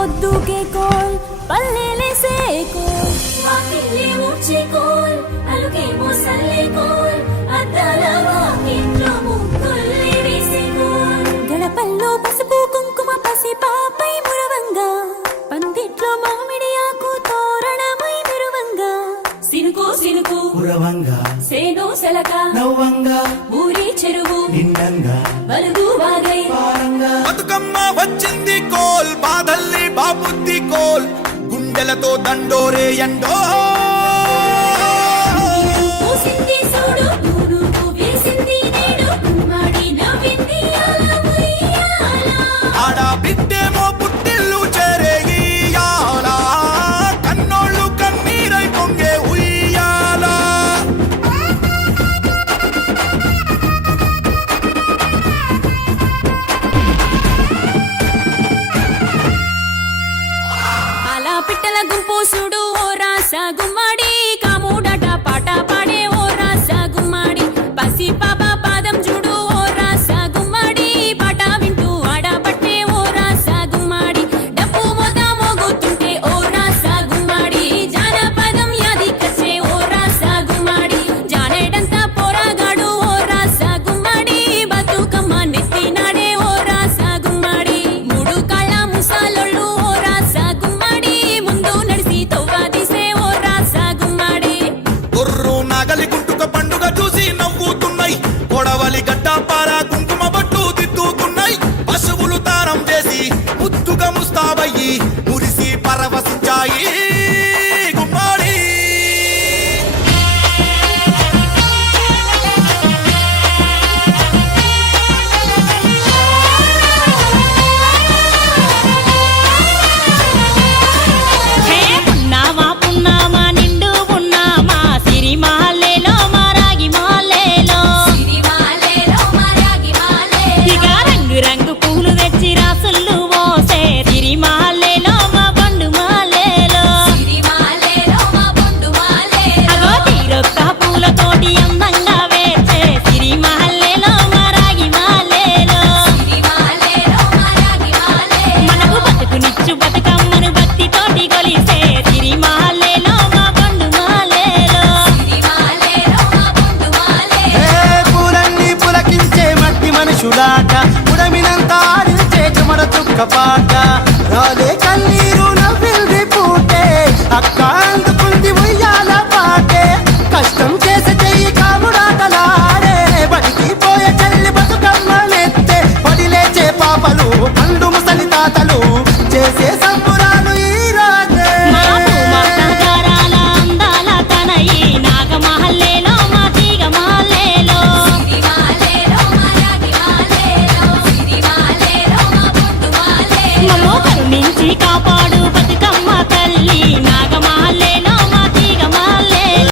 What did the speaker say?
పొద్దుకే coal పల్లెలేసే coal వాకిల్లే ఊడ్చే coal అలుకేమో Salle coal అద్దాల వాకిట్లో ముగ్గుల్లే వేసే కోల్ గడపల్లో పసుపు కుంకుమ పసి పాపై మురవంగా పందిట్లో మామిడి ఆకు తోరణమై మెరువంగా సినుకు సినుకు కురవంగా సేను సెలక నవ్వంగా ఊరి చెరువు నిండంగా బలుగు వాగై పారంగా బతుకమ్మ వచ్చింది కోల్ బాధల్లి బాబుద్ది కోల్ గుండెలతో దండోరే ఎండో పూసింది చూడు నువ్వు వేసింది నేడు మాడి నవ్వింది అలా ఉయ్యాల ఆడ బిడ్డేమో పుట్టిల్లు చేరేగియాల కన్నోళ్ళు కన్నీరై పొంగే ఉయ్యాల అలా పిట్టల గుంపు చూడు ఓ రాస గుమ్మడి కాముడట పాట పాడే ఓ రాస గుమ్మడి పసి పాప పాదం చూడు ఓ రాస గుమ్మడి పాట వింటూ ఆడబట్టే ఓ రాస గుమ్మడి డప్పు మోత మోగుతుంటే ఓ రాస గుమ్మడి జానపదం యాదికొచ్చే ఓ రాస గుమ్మడి జానేడంత పోరాగాడు ఓ రాస గుమ్మడి బతుకమ్మ నెత్తినాడే ఓ రాస గుమ్మడి మూడు కాళ్ళ ముసాలోళ్ళు ఓ రాస గుమ్మడి ముందు నడిసి తవ్వాదిసే ఓ రాస గుమ్మడి గొర్రు నాగలి గుంటుక పండుగ చూసి నవ్వుతున్నాయి కొడవలి గడ్డ పార కుంకుమ బట్టు దిద్దుకున్నాయి పశువులు తారం చేసి ముద్దుగా ముస్తాబయ్యి మురిసి పరవశించాయి గుమ్మాడి హే పున్నామా పున్నామా నిండు పున్నామా సిరి మాలేలో మారాగి మాలేలో సిరిమాలేలో మరాగి మాలే ఇక రంగు రంగు పూలు తెచ్చి రాసులు మోసే సిరి మాలేలో మా పండు మాలేలో సిరిమాలేలో మా బొండు మాలే అగో తీరొక్క పూలతోటి అందంగా వేచే సిరి మాలేలో మారాగి మాలేలో సిరిమాలేలో మరాగి మాలే మనకు బతుకునిచ్చు బతుకమ్మను భక్తితోటి కొలిసే సిరి మాలేలో మా పండు మాలేలో సిరిమాలేలో మా బొండు మాలే పూలన్నీ పులకించే మట్టి మనుషులాట ఉడమినంత ఆడించే చెమడ చుక్క పాట రాలే